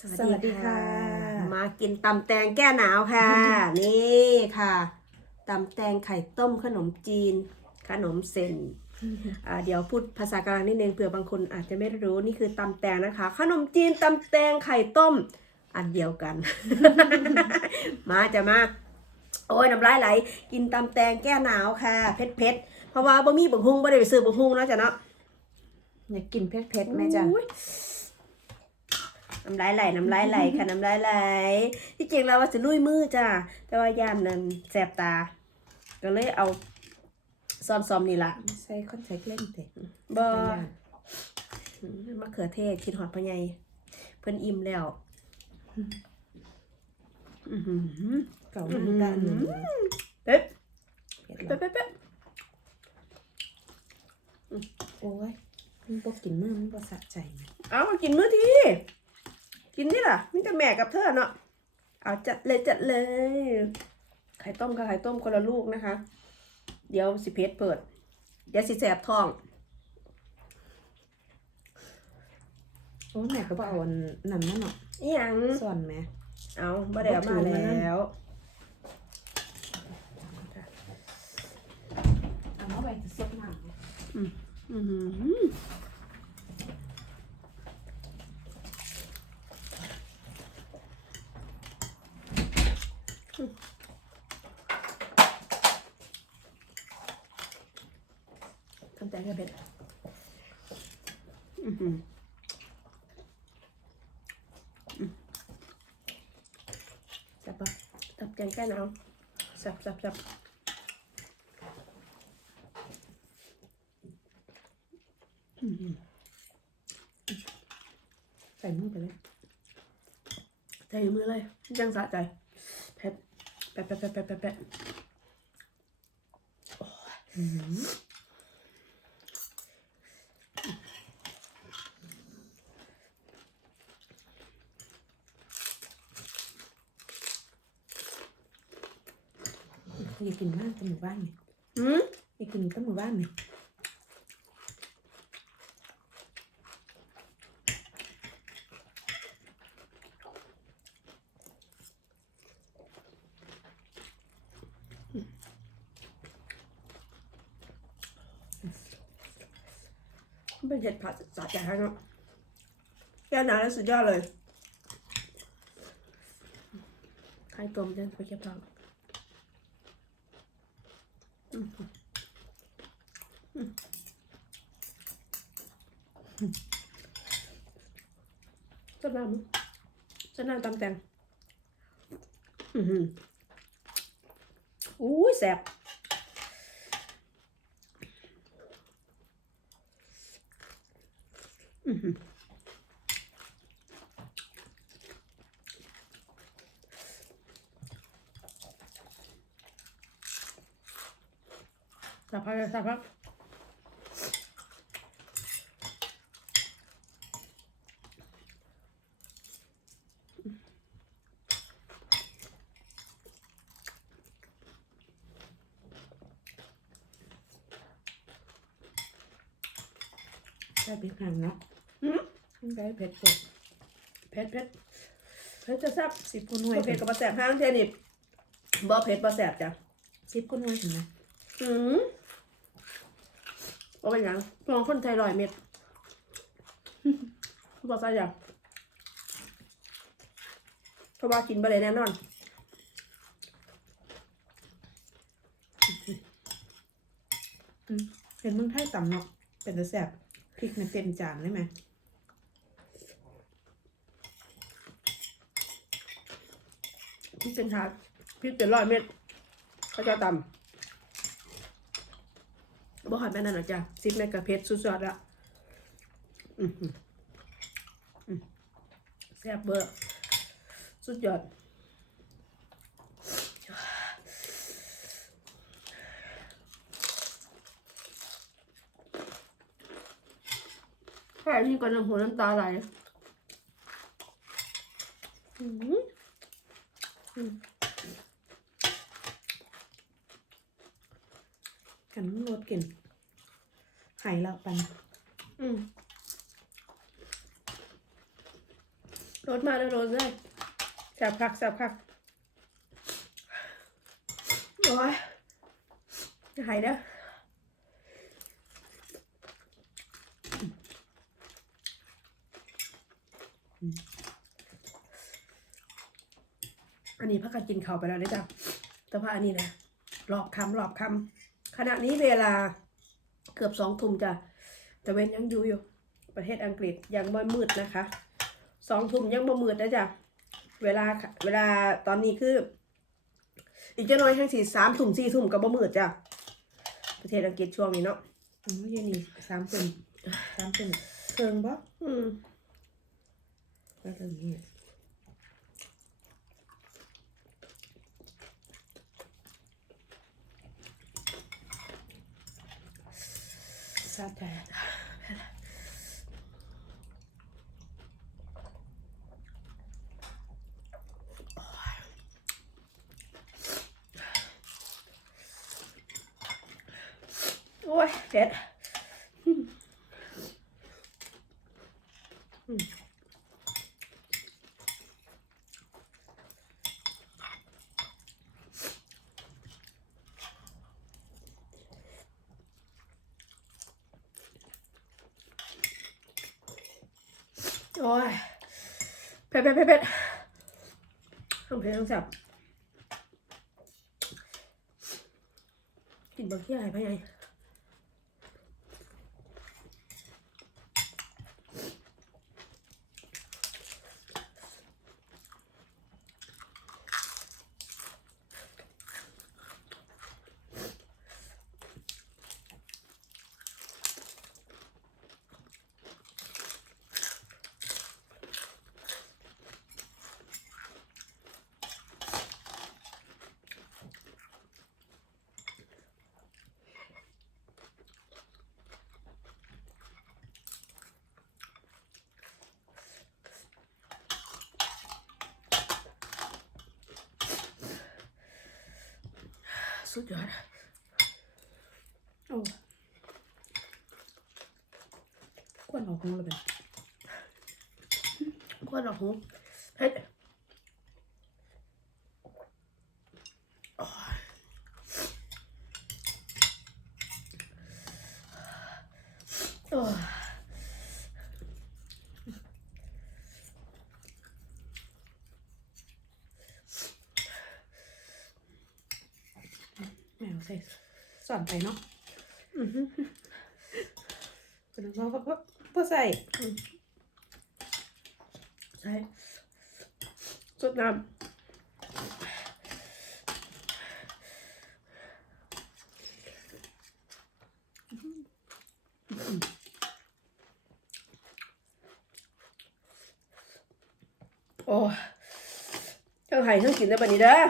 สวัสดีค่ะ มากินตำแตงแก้หนาวค่ะ นี่ค่ะตำแตงไข่ต้มขนมจีน ขนมเส้นอ่าเดี๋ยวพูดภาษากลางนิดนึงเผื่อบางคนอาจจะไม่รู้นี่คือตำแตงนะคะ ขนมจีนตำแตงไข่ต้ม อันเดียวกัน มาจะมาโอ้ยน้ำลายไหล กินตำแตงแก้หนาวค่ะเผ็ดเผ็ดๆเพราะว่าบ่มีบักฮุงบ่ได้ไปซื้อบักฮุงเนาะจ้ะเนาะอยากกินเผ็ดๆไหมจ๊ะอุ๊ย น้ำลายไหลน้ำลายไหลค่ะน้ำลายไหลที่จริงแล้วว่าจะลุยมือจ้ะแต่ว่ายานนั้นแสบตา ก็เลยเอาซ้อมๆนี่ละใส่คอนแทคเลนส์เด็กบอมะเขือเทศคิดหอดพ่อใหญ่เพิ่นอิ่มแล้วอื้อหือเก่ามันด้านหนึ่งเป๊ะเผ็ดเป๊ะแล้วเป๊ะเป๊ะโอ้ยมันบ่กินมือมันบ่สะใจนะเอามากินมื้อทีกิน นี่ล่ะนี่จะแม่กับเธอเนาะเอาจัดเลยจัดเลย ไข่ต้มกับไข่ต้มคนละลูกนะคะ เดี๋ยวสิเพชรเปิด เดี๋ยวสิแสบท้องโอ้ยแม่ก็บ่เอาอันนั่นมาเนาะอีหยังส่วนแม่เอาบ่ได้เอามาแล้วเอามาไว้จะซดน้ำอือหือ ทำใจแค่เบ็ดอือหืออืมแซ่บปะตับแกงแก้หนาวแซ่บแซ่บแซ่บอือหือใส่มือไปเลยใจมือเลยยังสะใจเผ็ดแปะแปะแปะแปะแปะแปะ อือหืออยา กกินมากตำหมู่บ้านนี่หืมอยากกินตำหมู่บ้านนี่เป็นเผ็ดผัดสะใจครับเนาะแก้หนาวแล้วสุดยอดเลยไข่ต้มเดินไปเก็บผักอืม อืมจะน้ำจะน้ำตำแตงอือหืออุ้ยแสบอื้อหือสับพักสับพักใส่พริกแห้งเนาะ อืม มัน ได้เผ็ดสดเผ็ดเผ็ดเผ็ดจะแซ่บสิบกุนหน่บ่วยเผ็ดกับบะแสบห้างเทยนิบบ่เผ็ดบ่แสบจ้ะสิบกุนหน่วยเห็นไหมอืมบ่เป็นหยังลองคนไทยร้อยเม็ดบ่ใส่จ้ะเพราะว่ากินบ่ได้แน่นอนอืมเห็นเมืองไทยต่ำเนาะเป็นตะแสบพริกในเต็มจานได้ไหม พริกเป็นถาพริกเป็นร้อยเม็ดเขาจะตำบ่หอยแม่นั่นหรอจ้ะสิบเม็ดกับเพชรสุดยอดละแซ่บเบอร์สุดยอดแค่นี้ก็น้ำหูน้ำตาไหลอืม กันรสกลิ่นไข่ละปันอืมรสมาแล้วรสเลยแซบผักแซบผักโอ้ยหายแล้วอั นนี้พักกันกินข้าวไปแล้วนะจ๊ะแต่ว่าอันนี้นะรอบคำรอบคำขณะนี้เวลาเกือบสองทุ่มจ้ะแต่เว้นยังอยู่อยู่ ประเทศอังกฤษยังบ่มืดนะคะสองทุ่มยังบ่มืดนะจ๊ะเวลาเวลาตอนนี้คือ อีกจะน้อยทั้งสี่สามทุ่มสี่ทุ่มก็บ่มืดจ้ะประเทศอังกฤษช่วงนี้เนาะอ๋อเย็นนี่สามเป็นสามเป็นเคิงบ่อืมก็เรื่องนี้ ซาแต่โอ้ยเผ็ดอืมอืมโอ้ยเผ็ดเผ็ดเผ็ดเผ็ดต้องเผ็ดต้องแซ่บกินบะขี้อะไรไปไง สุดยอดโอ้ควนออกของเราเป็น กวนออกหูเผ็ดโอ้ยโอ้ย แมวใส่สอน ไปเนาะอื้อหือเป็นน้องว่าว่าว่าใส่ใช่สดน้ำโอ้ยเจ้าไห้ทั้งกินได้บันนี้เด้ออืม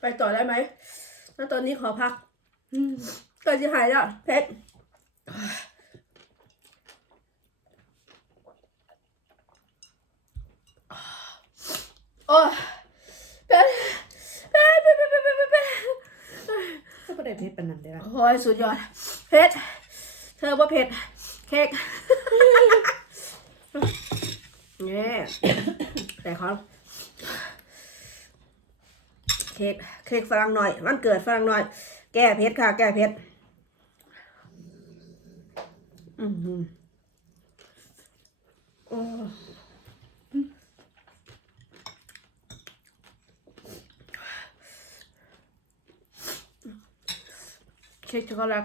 ไปต่อได้ไหมแล้วตอนนี้ขอพักอืมก็จะหายแล้วเพชรโอ้ยเพชรเพชรเพชรเพชรเพชรเพชรเพชรก็บ่ได้เพชรปานนั้นได้ละโอ้ยสุดยอด เพชรเธอว่าเพชรเค้กเนี่ย แต่ขอเค้กเค้กฝรั่งหน่อย วันเกิดฝรั่งหน่อย แก้เพชรค่ะ แก้เพชรอือหือโอ้เค้กช็อกโกแลต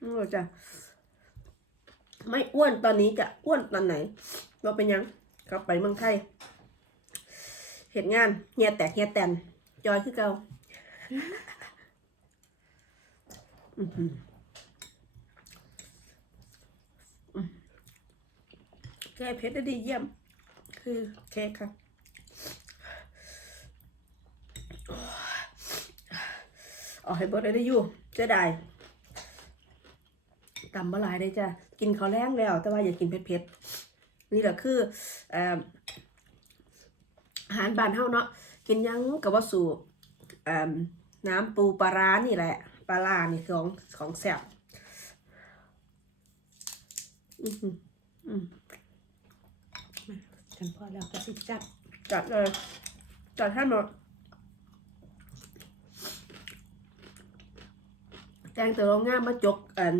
โอ้จ้ะไม่อ้วนตอนนี้จะอ้วนตอนไหนเราเป็นยัง กลับไปเมืองไทยเหตุงานเฮียแตกเฮียแตนจอยคือเก่าแก้เพชรได้ดีเยี่ยม คือเค้กค่ะเอาให้เบิร์ดได้อยู่เสียดายตำบะลายได้จ้ะ กินข้าวแรงแล้ว แต่ว่าอย่ากินเผ็ดๆ นี่แหละคือเอ่ออาหารบ้านเฮาเนาะกินหยังกับว่าสูบเอ่อน้ำปูปลาร้านี่แหละปลาร้านี่ของของแซ่บอื้อหืออืมฉันพอแล้วก็สิจัดจัดเลยจัดให้หมดแตงตัวงามมาจกอัน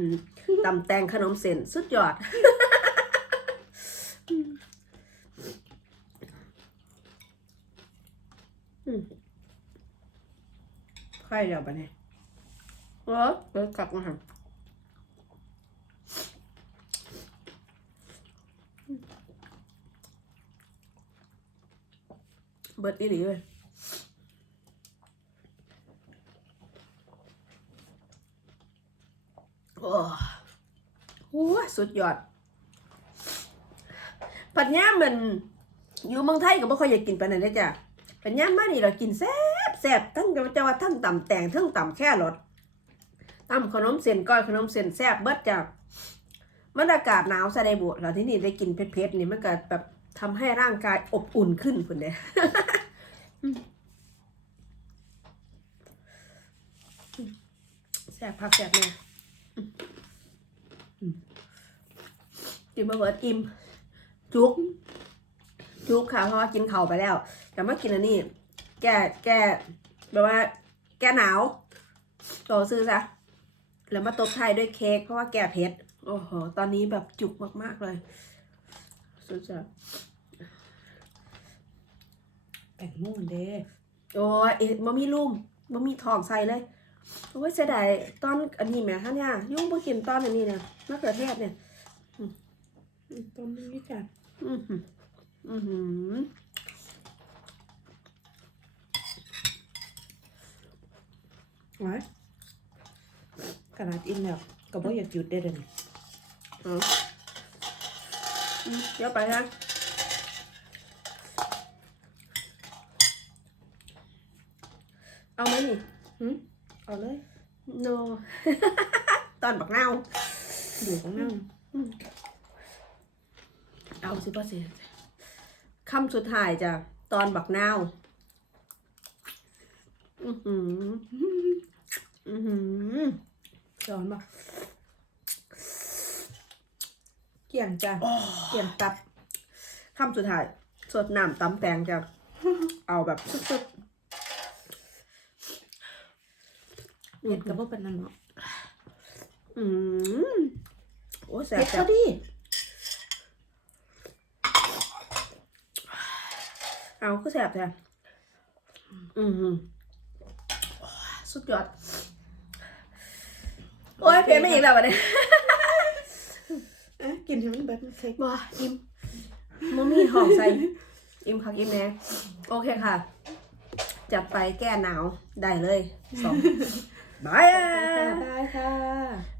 ตำแตงขนมเส้นสุดยอด อืมใครเดี๋ยวไปเนี่ยเออเปิดกลับมาหันเบิดอีหลีเลยโอ้โหสุดยอด ปัญญาเหมมันอยู่เมืองไทยก็บ่ค่อยอยากกินปานนั้นเลยจ้ะปัญญามมานี่เรากินแซ่บแซ่บทั้งจะว่าทั้งต่ำแตงทั้งต่ำแค่รสตำขนมเส้นก้อยขนมเส้นแซ่บเบิดจ้ะมันอากาศหนาวซะได้บุแล้วที่นี่ได้กินเผ็ดๆนี่มันก็แบบทำให้ร่างกายอบอุ่นขึ้นคุณเด้แซ่บพักแซ่บแม่อืมกินมาเบิดอิ่ม จุกจุกค่ะเพราะว่ากินเข่าไปแล้ว แต่เมากินอันนี้ แก้แก้แบบว่า แก้หนาวโตซื้อซะแล้วมาตบท้ายด้วยเค้กเพราะว่าแก้เผ็ดโอ้โหตอนนี้แบบจุกมากๆเลยสุดยอดแต่งนู่นเด้โอ้ยเอ็ดบ่มีลุ่มบ่มีทองใส่เลยโอ้ยเสียดายตอนอันนี้แม่ฮะเนี่ยยุ่งบ่กินตอนอันนี้เนี่ยมะเขือเทศเนี่ยต้นนี้จ้ะ อือหืออือหือไว้ขนาดอินแล้วก็บ่อยากหยุดได้เด้อนี่เอาอืมเดี๋ยวไปนะเอาไหมนี่หึเอาเลยโนตอนบักเน่าอยู่ของนั่ง เอาสิพ่อสิคำสุดท้ายจ้ะตอนบักน่าอือหืออือหือสอนบ่เกี่ยงจ้ะเกี่ยงตับคำสุดท้ายสดน้ำตำแตงจ้ะเอาแบบสุดๆเผ็ดก็บ่ปานนั้นเนาะอืมโอ้แสบเผ็ด แส ก็ บ ดี เอาก็แสบจ้ะอือหือสุดยอด โอ้ยเพลไม่อีกแล้ววันนี้อะกินให้มันเบิดมันเค้กว้าอิ่มมมีหอมใส่ อิ่มคักอิ่มแน่โอเคค่ะ จัดไปแก้หนาว ได้เลยสองบายได้ค่ะ